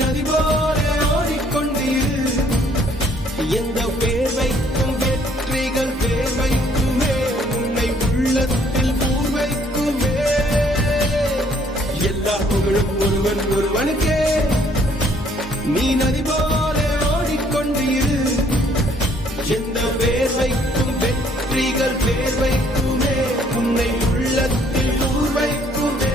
நதி போல ஓடிக்கொண்டீர். எந்த பேர் வைக்கும் வெற்றிகள் பேர் வைக்குமே, உன்னை உள்ளத்தில் பூர் வைக்குமே. எல்லா புகழும் ஒருவன் ஒருவனுக்கே. நீ நதி போல ஓடிக்கொண்டீர். எந்த பேர் வைக்கும் வெற்றிகள் பேர் வைக்குமே, உன்னை உள்ளத்தில் பூர் வைக்குமே.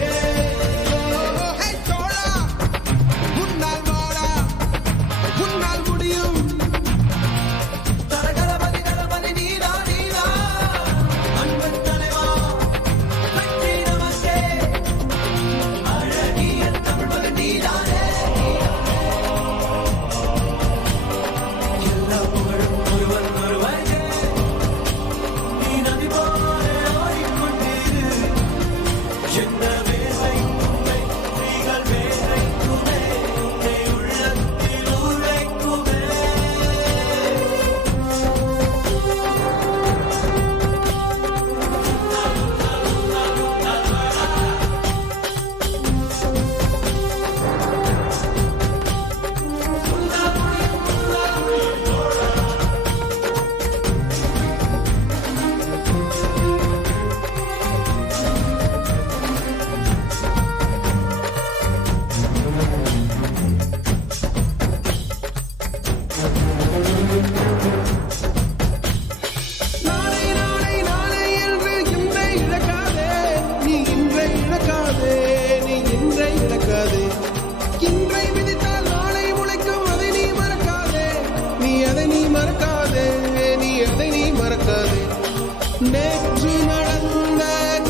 நேற்று நடந்த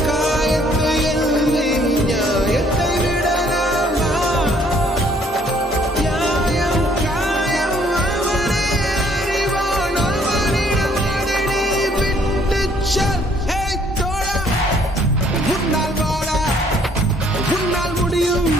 காயத்தை எழுதி நியாயத்தை விடலாமா? நியாயம் காயம் அவனே அறிவான், அவனிடம் அதை நீ விட்டுச் செல். தோழா, உன்னால் வாடா, உன்னால் முடியும்.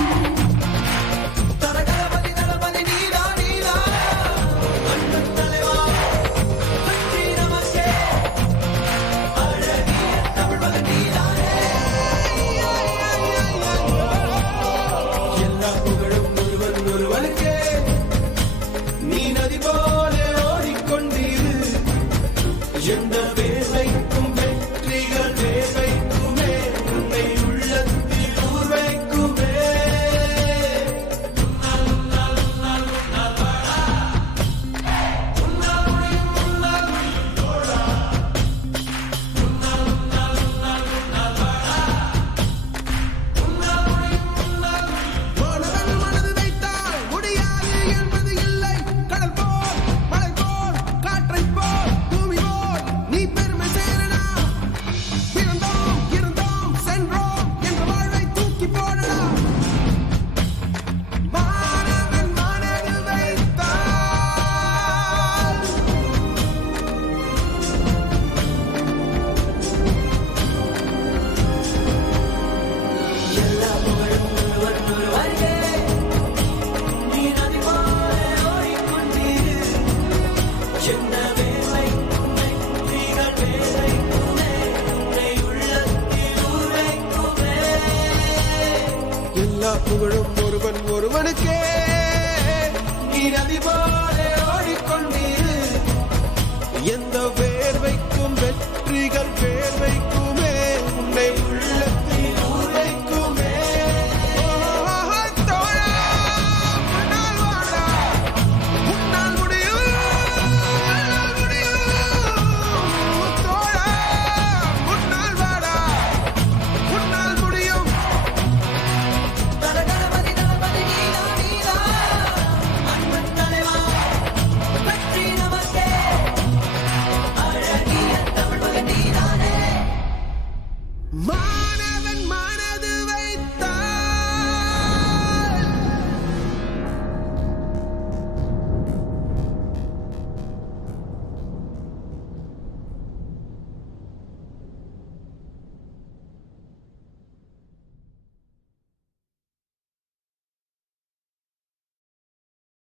எந்த பேர் வைக்கும் வெற்றிகள் பேர் வைக்குமே, உன்னை உள்ளத்தில் ஊர் வைக்குமே. மாணவன் மனது வைத்தால் முடியாது என்பது இல்லை. கடல் போல் மலை போல் காற்றை போல் நீ பெருமை சேரனா. பிறந்தோம் இருந்தோம் சென்றோம் என்ற வாழ்வை தூக்கி போடலாம். மாணவன் மனது வைத்தால் எல்லா புகழும் ஒருவன் ஒருவருக்கே. நீ நதி போல ஓடிக்கொண்டீர். எந்த எல்லா புகழும் ஒருவன் ஒருவனுக்கே. நீ நதி போல